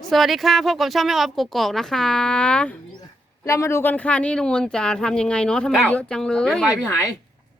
สวัสดีค่ะพบกับช่องแม่ออฟกกอกนะคะ เรามาดูกันค่ะนี่ลุงมนจะทำยังไงเนาะทำไมเยอะจังเลยเป็นใบพี่หาย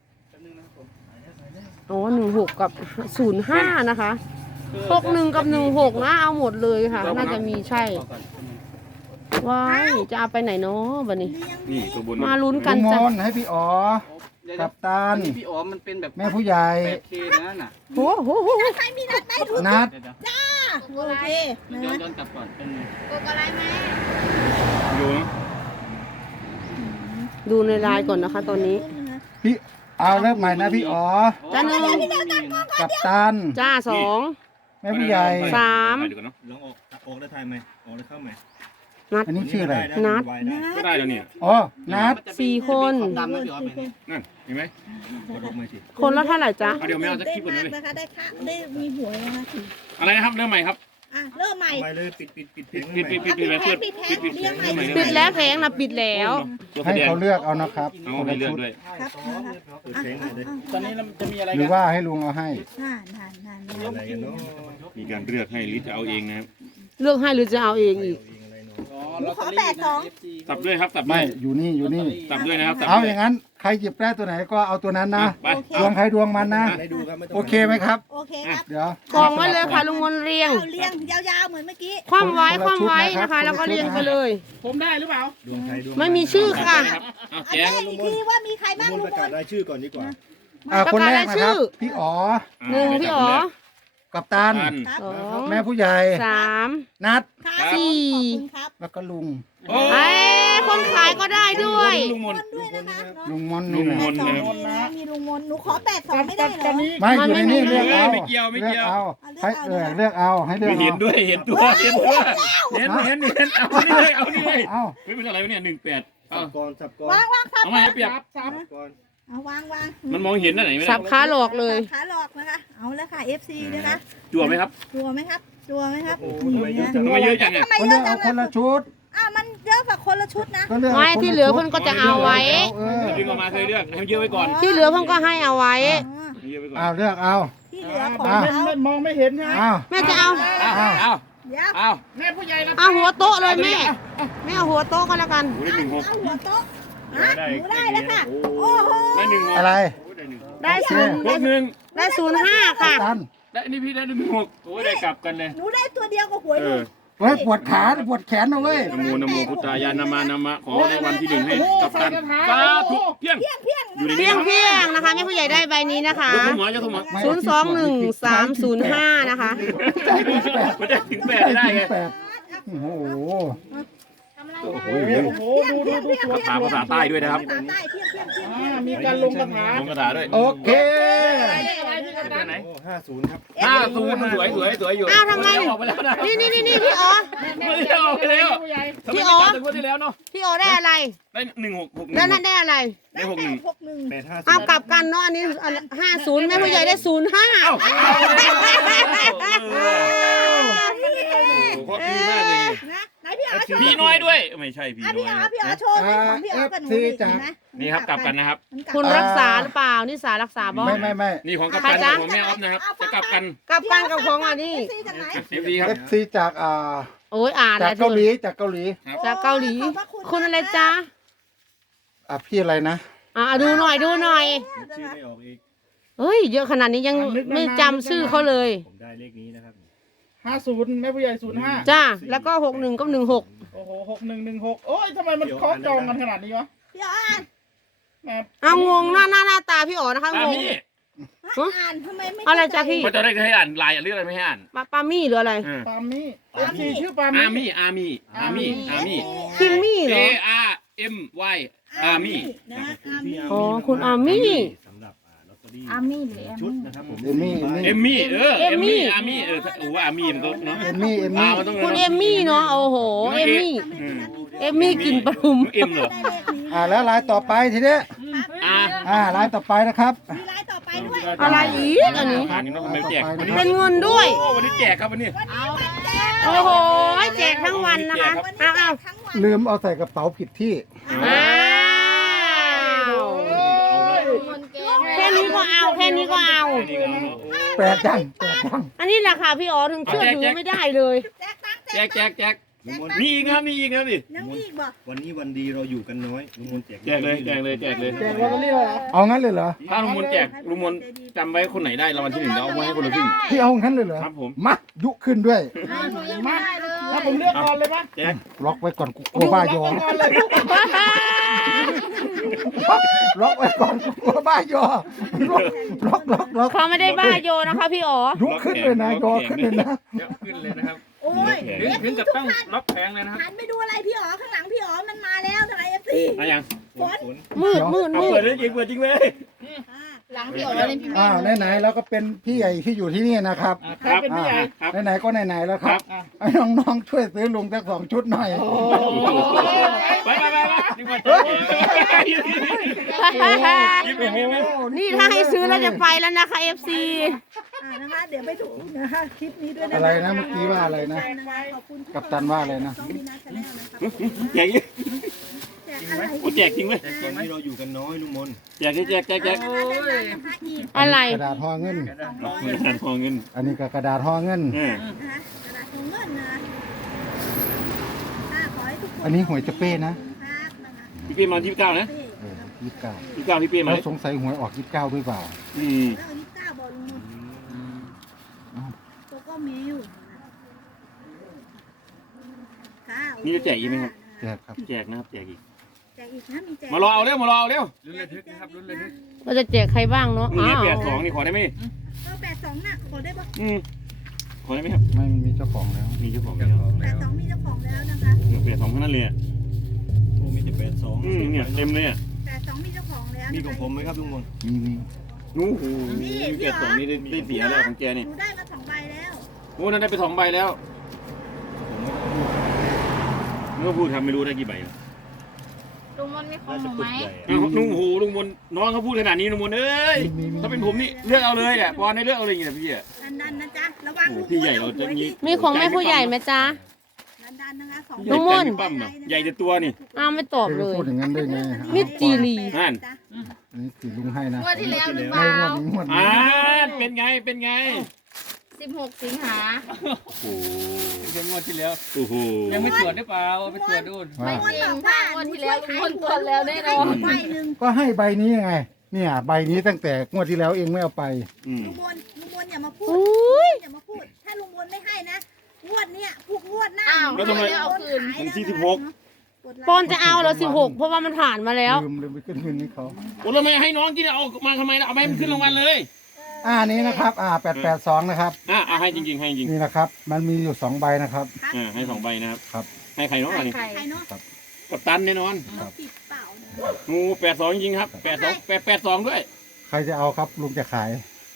อ๋อ16กับ05นะคะ61กับ16นะเอาหมดเลยค่ะน่าจะมีใช่ว้ายจะเอาไปไหนเนาะบัดนี้นี่ตัวบนมาลุ้นกันลุงจ้ะมนให้พี่อ๋อกับตาลพี่อ๋อมันเป็นแบบแม่ผู้ใหญ่ 8K นะน่ะโอ้โหใครมีนัดไหมถูกนัดจ้าโอเคนะย้อนกลับก่อนเป็นไงกดอะไรไหมดูนะดูในไลน์ก่อนนะคะตอนนี้พี่เอาเริ่มใหม่นะพี่อ๋อจ้าหนึ่งกับตาลจ้า2 แม่ผู้ใหญ่สามเดี๋ยวก่อนเนาะลองออกได้ทันไหมออกได้เข้าไหมอันนี้ชื่ออะไรนัดก็ได้แล้วเนี่ยอ๋อนัด 4 คนดำนะพี่อ๋อเป็นไงนั่นเห็นไหมกดออกมาสิคนละเท่าไหร่จ๊ะเอาเดี๋ยวไม่เอาจะได้คลิปก่อนมากเลยนะคะได้ค่ะได้มีหวยนะคะอะไรนะครับเริ่มใหม่ครับอ่ะเริ่มใหม่ไปเลยปิดเพลงปิดเลยเพื่อนปิดปิดแล้วแพงนะปิดแล้วตัวแสให้ดงเขาเลือกเอานะครับเอาคนให้ละเลือกชุดด้วยครับนะคะเปิดเพลงหน่อยเลยตอนนี้มันจะมีอะไรหรือกันว่าให้ลุงเอาให้นานอะไรกันเนาะมีการเลือกให้หรือจะเอาเองนะครับเลือกให้หรือจะเอาเองอีกอ๋อหนูลอตขเตออรี่นะ 82 สับด้วยครับสับด้ไม่วยอยู่นี่อยู่นี่สับด้วยนะครับสับเอาด้วอย่างนั้นใครหยิบได้ตัวไหนก็เอาตัวนั้นนะไปดวงใครดวงมันนะได้ดูครับไม่ต้องโอเคไหมครับโอเคครับเดี๋ยวกองไว้เลยค่ะลุงมนเรียงเอาเรียงยาวๆเหมือนเมื่อกี้คว่ำไว้คว่ำไว้นะคะ แล้วก็เรียงไปเลยผมได้หรือเปล่าดวงใครดวงไม่มีชื่อค่ะครับเอาเอาแจ้งแจ้งอีกทีว่ามีใครบ้างลุงลุปงระพกาศลรายชื่อก่อนดีกว่าคนแรกนะครับ พี่อ๋อ 1พี่อ๋อกับตาลครับ 2 แม่ผู้ใหญ่ 3 นัดครับสี่ขอบคุณครับแล้วก็ลุงโอ้ไอ้คนขายก็ได้ด้วยลุงมนด้วยนะคะลุงมนลุนี่งแหละมน 82นี่นะมีลุงมนหนูขอ82ไม่ได้เหรอไม่อยู่ในนี่เลือกเอาไม่เกี่ยวไม่เกี่ยวลือกเอาให้เลือกเอาให้เลือกไม่เอาเห็นด้วยเห็นตัวเห็นตัวเห็นเอานี่เลยเอานี่เลยเอาไม่เป็นอะไรวะเนี่ย18เอาสับก่อนวางครับเอามาให้เปรียบสับก่อนเอาวางมันมองเห็นได้ไหนไม่สัได้บขาหลอกเลยขาหลอกนะคะ เอาแล้วค่ะ FC นะคะจั่วไหมครับจัวไหมครับจัวไหมครับโอ้ทำไมเยอะจังทำไมเยอะจังอ่ะทำไมคนเยเลืออะกจัเอางคนละชุดมันเยอะกว่าคนละชุดนะก็เลือกไม่ที่เหลือเพิ่นก็จะเอาไว้เออดึงออกมาเคยเลือกให้มันเยอะไว้ก่อนที่เหลือเพิ่นก็ให้เอาไว้ให้เยอะไว้ก่อนเอาเลือกเอาที่เหลือของอ่ะเขามองไม่เห็นใช่ไหมเอาแม่จะเอาเอาเดี๋ยวเอาแม่ผู้ใหญ่นะเอาหัวโต๊ะเลยแม่แม่เอาหัวโต๊ะก็แล้วกันโอ้ได้16 เอาหัวโต๊ะฮะหนูได้แล้วค่ะ โอ้โหได้16 อะไรได้ศูนย์พวกหนึ่งได้05ค่ะตันได้นี่พี่ได้16โอ้ยได้กลับกันเลยหนูได้ตัวเดียวกับหวยเอลุองเฮ้ยปวดขาปวดแขนนะเว้ยนะโมพุทธายานามะขอในวันที่1ให้กับกันสาธุเพียงอยู่ในเพีนี้ยงเพียงนะคะแม่ผู้ใหญ่ได้ใบนี้นะคะยกหัวยกหัว 021305นะคะไม่ได้ถึง8ได้ไงแปดโอ้โหโอ้โหโอ้โหดูภาษาใต้ด้วยนะครับภาษาใต้เพียงมีการลงคาถาลงกระดาษด้วยโอเคอะไรพี่กันนะไหนโอ้50ครับ 50สวยอยู่อ้าวทำไมออกไปแล้วนะนี่พี่อ๋อออกไปแล้วผู้ใหญ่ทำไมไม่จับถึงวันที่แล้วเนาะพี่อ๋อได้อะไรได้1661 แล้วนั่นได้อะไรได้ 61 61 850 เอากลับกันเนาะอันนี้50แม่ผู้ใหญ่ได้05 เอ้าโอ้ดีมากเลยนะไหนพี่อ๋อโชว์พี่น้อยด้วยไม่ใช่พี่อ่ะน้พี่อยอ๋อพี่อ๋อโชว์ของพี่อ๋อกับหนูนี่เห็นไหมนี่ครับกลับกันนะครับคุณรักษาหรือเปล่านี่สารักษาบ่ไม่นี่ของกัปตันกับของแม่ออฟนะครับจะกลับกันกลับกันกับของอันนี้ซีจากไหนเอฟดีครับ FC จากโอ้ยอ่านจากเกาหลีจากเกาหลีจากเกาหลี คุณอะไรจ๊ะพี่อะไรนะดูหน่อยชื่อไม่ออกอีกเฮ้ยเยอะขนาดนี้ยังไม่จำชื่อเขาเลยผมได้เลขนี้นะครับ 50แม่ผู้ใหญ่05 จ้าแล้วก็61กับ16 โอ้โห6116โอ้ยทำไมมันเคาะจองกันขนาดนี้วะพี่อ๋ออ่านแม่งงหน้าตาพี่อ๋อนะคะงงมี่อ่านทำไมไม่อะไรจ๊ะพี่มันจะได้ให้อ่านลายเรื่องอะไรไม่ให้อ่านปามี่หรืออะไรปามี่FC ชื่อปาอามี่มี่คิมมี่เหร A อ R M Y อามี่นะอามี่อ๋อคุณอามี่สำหรับลอตเตอรี่อามี่หรือชุดนะครับผมเอมมี่เอมมี่เอมมี่อามี่โอ้ว่าอามี่มันก็เนาะเอมมี่มันต้องคุณเอมมี่เนาะโอ้โหเอมมี่เอมมี่กลิ่นปทุมเอ็มเหรอได้เลขนี้แล้วลายต่อไปทีนี้อาลายต่อไปนะครับมีรายต่อไปด้วยอะไรอีกอันนี้ผ่านนี้เนาะทำไมแจกวันนี้เป็นเงินด้วยโอ้วันนี้แจกครับวันนี้โอ้โหแจกทั้งวันนะคะเอาทั้งวันลืมเอาใส่กระเป๋าผิดที่อ้าวแค่นี้ก็เอาแค่นี้ก็เอาแปดจังอันนี้แหละค่ะพี่อ๋อถึงเชื่อถือไม่ได้เลยแจกตังค์แจแจกแจกแจกลุงมนมีอีกนะครับมีอีกนะครับดิยังมีอีกบ่วันนี้วันดีเราอยู่กันน้อยลุงมนแจกแจกเลยแจกเลยแจกเลยแจกลอตเตอรี่เลยเหรอเอางั้นเลยเหรอถ้าลุงมนแจกลุงมนจำไว้คนไหนได้รางวัลที่หนึ่งเราเอาไว้ให้คนละครึ่งพี่เอางั้นเลยเหรอครับผมมายุขึ้นด้วยหนูยังไม่ได้เลยถ้าผมเลือกก่อนเลยปะแจกล็อกไว้ก่อนกูกลัวบ้ายอก่อนเลยล็อกไว้ก่อนกูกลัวบ้ายอล็อกเขาไม่ได้บ้าโยนะคะพี่อ๋อยุขึ้นเลยนะยอขึ้นเลยนะขึ้นเลยนะครับโอ้ยถึงกับต้องล็อกแผงเลยนะครับหันไปดูอะไรพี่อ๋อข้างหลังพี่อ๋อมันมาแล้วทนายเอฟซีมายังฝนมืดเอาเปิดเลยจริงเปิดจริงเลยหลังพี่อ๋อเลยพี่ไหนๆแล้วก็เป็นพี่ใหญ่ที่อยู่ที่นี่นะครับใครเป็นพี่ใหญ่ครับไหนๆก็ไหนๆแล้วครับให้น้องๆช่วยซื้อลุงสัก2 ชุดหน่อยไปดีกว่ายิ้มเลยนี่ถ้าให้ซื้อแล้วจะไปแล้วนะคะ FC นะคะเดี๋ยวไปถูกนะคะคลิปนี้ด้วยนะอะไรนะเมื่อกี้ว่าอะไรนะขอบคุณกัปตันว่าอะไรนะต้องมีนัดแนลนะครับแจกแจกอะไรกูแจกจริงเลยวันนี้เราอยู่กันน้อยลุงมนแจกแจกแจกแจกนะคะอีกอะไรกระดาษห่อเงินเงินหันทองเงินอันนี้ก็กระดาษห่อเงินนะคะกระดาษของเงินนะขอให้ทุกคนอันนี้หวยจะเป้นะครับนะคะพี่เป้มา29นะ 29 29พี่เป้มาแล้วสงสัยหวยออก29ด้วยเปล่าอืมแล้วอันนี้ก้าบอลลูนตัวก็มิวค่ะนี่จะแจกอีกไหมครับแจกครับแจกนะครับแจกอีกแจกอีกนะมีแจกมารอเอาเร็วมารอเอาเร็วรุ่นระทึกนะครับรุ่นระทึกว่าจะแจกใครบ้างเนาะนี่อ้าว 82นี่ขอได้ไหมนี่ 82น่ะขอได้ปะขอได้ไหมครับไม่มันมีเจ้าของแล้วมีเจ้าของแล้ว 82มีเจ้าของแล้วนะคะ 82เท่านั้นเลยโอ้มีแต่82 เนี่ยเต็มเลยอ่ะ 82มีเจ้าของแล้วมีของผมไหมครับลุงมนมีโอ้โห82นี่ได้เสียแล้วของแกนี่หนูได้มา2ใบแล้วโอ้นั่นได้ไป2ใบแล้วเมื่อพูดทำไม่รู้ได้กี่ใบลุงมนมีของน่าหจะนูปึไหมกใหญ่ลุงโหลุงมนน้องเขาพูดขนาดนี้ลุงมนเอ้ยถ้าเป็นผมนี่เลือกเอาเลยอ่ะปอนให้เลือกเอาเลยอย่างเงี้ยพี่อ่ะดันนะจ๊ะระวังโอ้ลุงพี่ใหญ่เราจะงี้มีของแม่ผู้ใหญ่ไหมจ๊ะดันนะคะ2 ลุงมนปั้มอ่ะใหญ่แต่ตัวนี่อ้าวไม่ตอบเลยพูดอย่างนั้นได้ไงฮะมิตรจีรีนั่นอันนี้สีลุงให้นะงวดที่แล้วหรือเปไม่ล่างวดนี้อ่าเป็นไงเป็นไง 16 สิงหาโอ้โหเดี๋ยวงวดที่แล้วโอ้โหยังไม่ตรวจหรือเปล่าไปตรวจดูว่าจริงถ้างวดที่แล้วลุงมนตรวจแล้วแน่นอนใบหนึ่งก็ให้ใบนี้ไง เนี่ยใบนี้ตั้งแต่งวดที่แล้วเองไม่เอาไปอืมลุงมนอย่ามาพูดอุ้ยอย่ามาพูด ถ้าลุงมนไม่ให้นะงวดเนี้ยพวกงวดหน้าแล้วทำไมเอาคืนถึงที่16 ปอนจะเอาเหรอ16 เพราะว่ามันผ่านมาแล้วลืมไปขึ้นเงินให้เขาโอ้แล้วทำไมให้น้องกินเอามาทำไมเอาไปมันขึ้นรางวัลเลยนี้นะครับ882นะครับเอาให้จริงๆให้จริงนี่นะครับ มันมีอยู่2ใบนะครับให้2ใบนะครับครับให้ใครน้องอะไรนี่ใครเนาะกัปตันแน่นอนเราผิดเปล่านะงู82จริงๆครับ82ด้วยใครจะเอาครับลุงจะขาย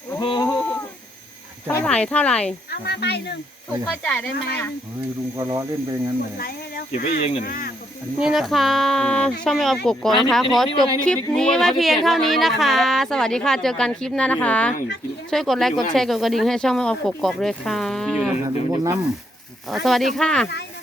เท่าไหร่เท่าไหร่เอามาใบหนึ่งถูกก็จ่ายได้ไหมอ่ะเฮ้ยลุงก็ล้อเล่นไปงั้นกเลดยไลค์ให้แล้วเก็บไว้เองเหรอนี่นะคะช่องไม่ออกกกอกนะคะ ขอจบคลิปนี้ไว้เพียงเท่านี้นะคะ สวัสดีค่ะ เจอกันคลิปหน้านะคะ ช่วยกดไลค์กดแชร์กดกระดิ่งให้ช่องไม่ออกกกอกเลยค่ะลุงมนต์น้ำสวัสดีค่ะได้